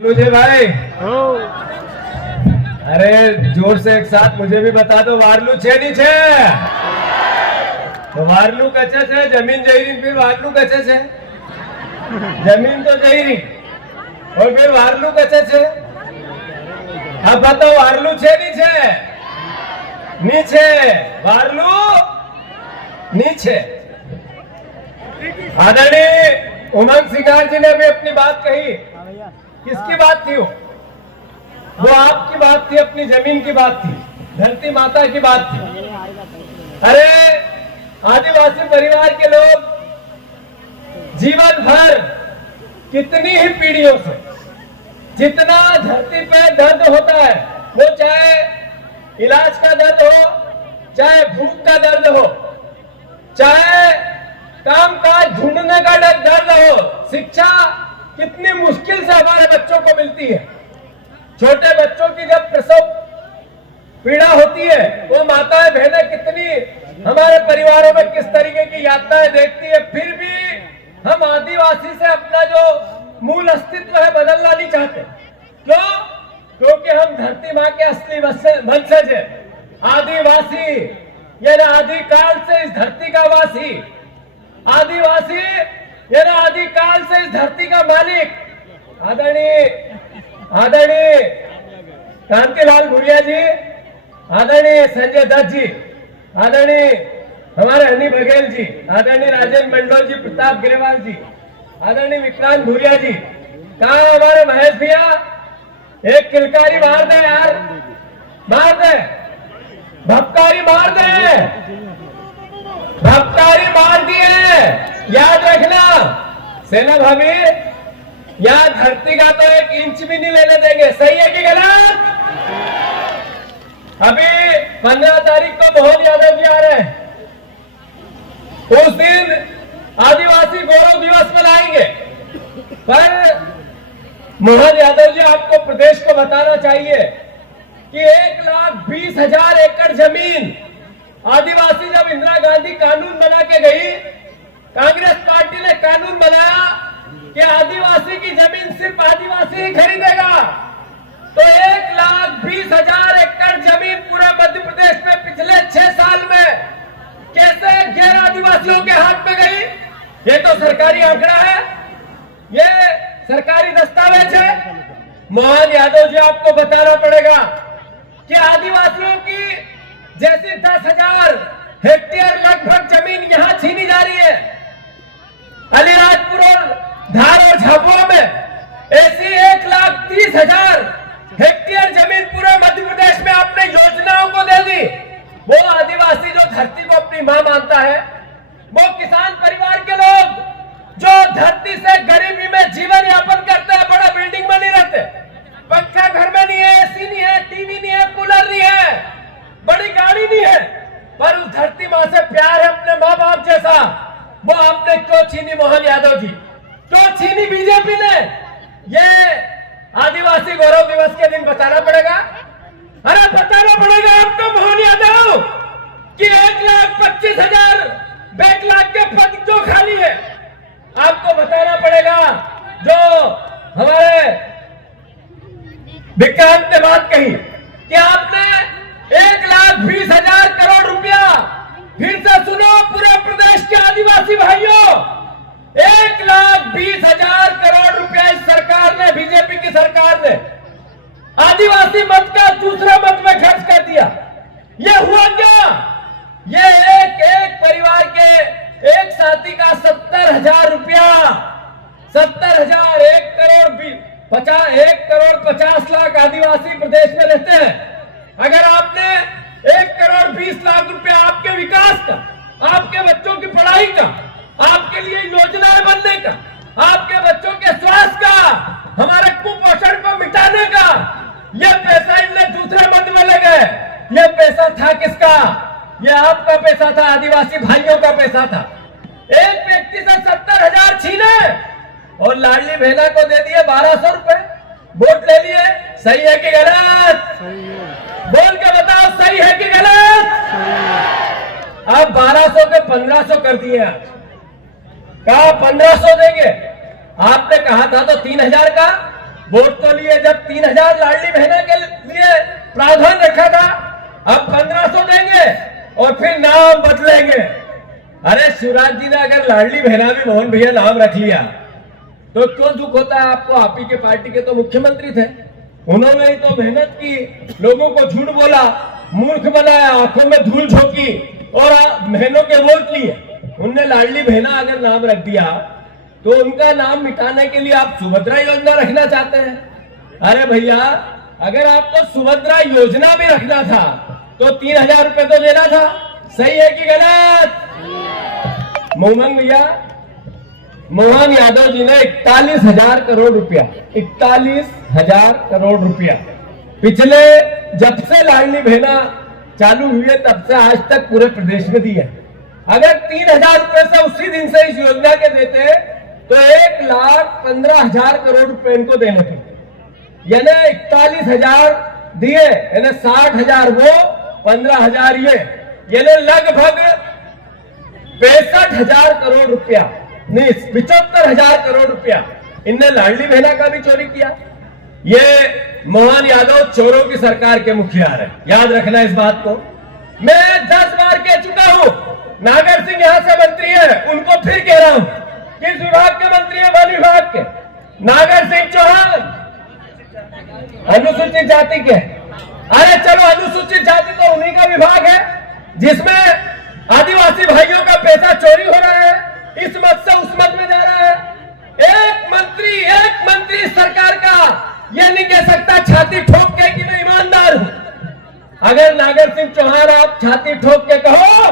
मुझे भाई अरे जोर से एक साथ मुझे भी बता दो वारलू छे नहीं छे तो वारलू कच्चे छे जमीन जईरी फिर वारलू कच्चे छे जमीन तो जईरी और फिर वारलू कच्चे छे। अब बताओ वारलू छे नहीं छे नीचे वारलू नीचे। आदरणीय उमंग सिंगार जी ने भी अपनी बात कही। किसकी बात थी वो आपकी बात थी, अपनी जमीन की बात थी, धरती माता की बात थी। अरे आदिवासी परिवार के लोग जीवन भर कितनी ही पीढ़ियों से जितना धरती पे दर्द होता है, वो चाहे इलाज का दर्द हो, चाहे भूख का दर्द हो, चाहे काम काज ढूंढने का दर्द हो, शिक्षा कितनी मुश्किल से हमारे बच्चों को मिलती है। छोटे बच्चों की जब प्रसव पीड़ा होती है, वो माताएं बहनें कितनी हमारे परिवारों में किस तरीके की यातनाएं देखती है। फिर भी हम आदिवासी से अपना जो मूल अस्तित्व है बदलना नहीं चाहते। क्यों? क्योंकि हम धरती माँ के असली वंशज है। आदिवासी यानी आदिकाल से इस धरती का वासी, आदिवासी यानी आदिकाल से इस धरती का मालिक। आदरणीय कांतिलाल भूरिया जी, आदरणीय संजय दत्त जी, आदरणीय हमारे हनी बघेल जी, आदरणीय राजेंद्र मंडल जी, प्रताप ग्रेवाल जी, आदरणीय विक्रांत भूरिया जी, कहा हमारे महेश भैया? एक किलकारी मार दे यार, मार दे, भपकारी मार दे, भपकारी मार दिए। याद रखना सेना भाभी, यहाँ धरती का तो 1 इंच भी नहीं लेने देंगे। सही है कि गलत? अभी 15 तारीख को मोहन यादव जी आ रहे हैं। उस दिन आदिवासी गौरव दिवस मनाएंगे, पर मोहन यादव जी आपको प्रदेश को बताना चाहिए कि 1,20,000 एकड़ जमीन आदिवासी जब इंदिरा गांधी कानून बना के गई, कांग्रेस पार्टी ने कानून बनाया कि आदिवासी की जमीन सिर्फ आदिवासी ही खरीदेगा, तो 1,20,000 एकड़ जमीन पूरे मध्य प्रदेश में पिछले 6 साल में कैसे गैर आदिवासियों के हाथ में गई? ये तो सरकारी आंकड़ा है, ये सरकारी दस्तावेज है। मोहन यादव जी आपको बताना पड़ेगा कि आदिवासियों की जैसी 10,000 हेक्टेयर लगभग जमीन यहां छीनी जा रही है, अलीराजपुर और धार और झाबुआ में ऐसी 1,30,000 हेक्टेयर जमीन पूरे मध्य प्रदेश में आपने योजनाओं को दे दी। वो आदिवासी जो धरती को अपनी मां मानता है, वो किसान परिवार के लोग जो धरती से गरीबी में जीवन यापन करते हैं, बड़ा बिल्डिंग में नहीं रहते, पक्का घर में नहीं है, एसी नहीं है, टीवी नहीं है, कूलर नहीं है, बड़ी गाड़ी नहीं है, पर उस धरती मां से प्यार है अपने माँ बाप जैसा। वो आपने क्यों छीनी मोहन यादव जी? क्यों छीनी बीजेपी ने? ये आदिवासी गौरव दिवस के दिन बताना पड़ेगा। अरे बताना पड़ेगा आपको मोहन यादव कि 1,25,000 बैकलॉग के पद क्यों खाली है। आपको बताना पड़ेगा। जो हमारे विक्रांत ने बात कही कि आपने 1,20,000 करोड़ रुपया, फिर से सुनो पूरे प्रदेश के आदिवासी भाइयों, 1,20,000 करोड़ रुपया इस सरकार ने, बीजेपी की सरकार ने आदिवासी मत का दूसरे मत में खर्च कर दिया। ये हुआ क्या? ये एक परिवार के एक साथी का 70,000 रुपया, 70,000, 1 करोड़ 50 लाख आदिवासी प्रदेश में रहते हैं। अगर आपने 1,20,00,000 रुपया आपके विकास का, आपके बच्चों की पढ़ाई का, आपके लिए योजनाएं बनने का, आपके बच्चों के स्वास्थ्य का, हमारे कुपोषण को मिटाने का, यह पैसा इनने दूसरे मत में ले गए। यह पैसा था किसका? यह आपका पैसा था, आदिवासी भाइयों का पैसा था। एक व्यक्ति से 70,000 छीने और लाडली बहना को दे दिए 1,200 रुपए, वोट ले लिए। सही है कि गलत? बोल के बताओ, सही है कि गलत? अब 1,200 के 1,500 कर दिए। कहा 1,500 देंगे, आपने कहा था तो 3,000 का, वोट तो लिए जब 3000 लाडली बहना के लिए प्रावधान रखा था, अब 1500 देंगे और फिर नाम बदलेंगे। अरे शिवराज जी ने अगर लाडली बहना भी मोहन भैया नाम रख लिया तो क्यों दुख होता है आपको? आप ही के पार्टी के तो मुख्यमंत्री थे, उन्होंने ही तो मेहनत की, लोगों को झूठ बोला, मूर्ख बनाया, आंखों में धूल झोंकी और बहनों के वोट लिए। उनने लाडली बहना अगर नाम रख दिया तो उनका नाम मिटाने के लिए आप सुभद्रा योजना रखना चाहते हैं। अरे भैया, अगर आपको सुभद्रा योजना भी रखना था तो 3000 रुपए तो देना था। सही है कि गलत? मोहन भैया, मोहन यादव जी ने 41,000 करोड़ रुपया, 41,000 करोड़ रुपया पिछले जब से लाडली बहना चालू हुई है तब से आज तक पूरे प्रदेश में दी है। अगर 3,000 रुपए से उसी दिन से इस योजना के देते तो 1,15,000 करोड़ रुपए इनको देने थे, यानी 41,000 दिए, यानी 60,000 वो, 15,000 ये, यानी लगभग 65,000 करोड़ रुपया, नहीं 75,000 करोड़ रुपया इनने लाडली बहना का भी चोरी किया। ये मोहन यादव चोरों की सरकार के मुखिया है, याद रखना इस बात को। मैं 10 बार कह चुका हूं, नागर सिंह यहां से मंत्री है, उनको फिर कह रहा हूं, किस विभाग के मंत्री है? वन विभाग के। नागर सिंह चौहान अनुसूचित जाति के। अरे चलो, अनुसूचित जाति तो उन्हीं का विभाग है जिसमें आदिवासी भाइयों का पैसा चोरी हो रहा है, इस मत से उस मत में जा रहा है। एक मंत्री सरकार का यह नहीं कह सकता छाती ठोक के कि मैं ईमानदार हूं। अगर नागर सिंह चौहान आप छाती ठोक के कहो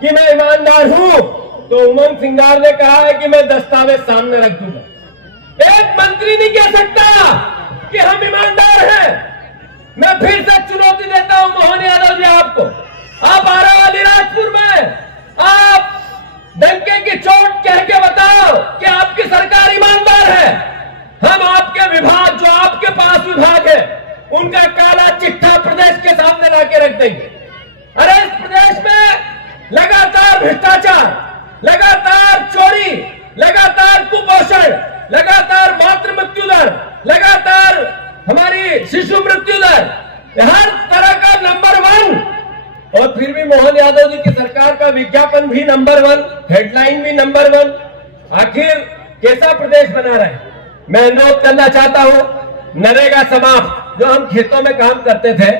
कि मैं ईमानदार हूं तो उमंग सिंगार ने कहा है कि मैं दस्तावेज सामने रख दूंगा। एक मंत्री नहीं कह सकता कि हम ईमानदार हैं। मैं फिर से चुनौती देता हूं मोहन यादव जी आपको, आप अलीराजपुर में आप डंके की चोट कह के बताओ कि आपकी सरकार ईमानदार है। हम आपके विभाग, जो आपके पास विभाग है, उनका काला चिट्ठा प्रदेश के सामने लाके रख देंगे। अरे इस प्रदेश में लगातार भ्रष्टाचार, लगातार चोरी, लगातार कुपोषण, लगातार मातृ मृत्यु दर, लगातार हमारी शिशु मृत्यु दर, हर तरह का नंबर 1। और फिर भी मोहन यादव जी की सरकार का विज्ञापन भी नंबर 1, हेडलाइन भी नंबर 1। आखिर कैसा प्रदेश बना रहे हैं? मैं अनुरोध करना चाहता हूं, नरेगा समाप्त, जो हम खेतों में काम करते थे,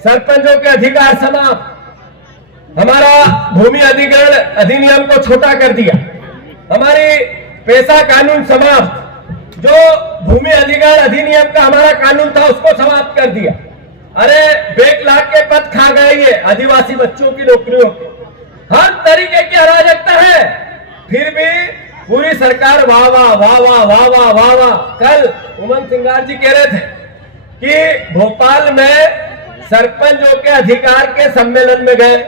सरपंचों के अधिकार समाप्त, हमारा भूमि अधिग्रहण अधिनियम को छोटा कर दिया, हमारी पैसा कानून समाप्त, जो भूमि अधिग्रहण अधिनियम का हमारा कानून था उसको समाप्त कर दिया। अरे बेकलाग के पद खा गए ये आदिवासी बच्चों की नौकरियों को, हर तरीके की अराजकता है। फिर भी पूरी सरकार वाह वाह वाह वाह वाह वाह वाह वाह। कल उमंग सिंगार जी कह रहे थे कि भोपाल में सरपंचों के अधिकार के सम्मेलन में गए।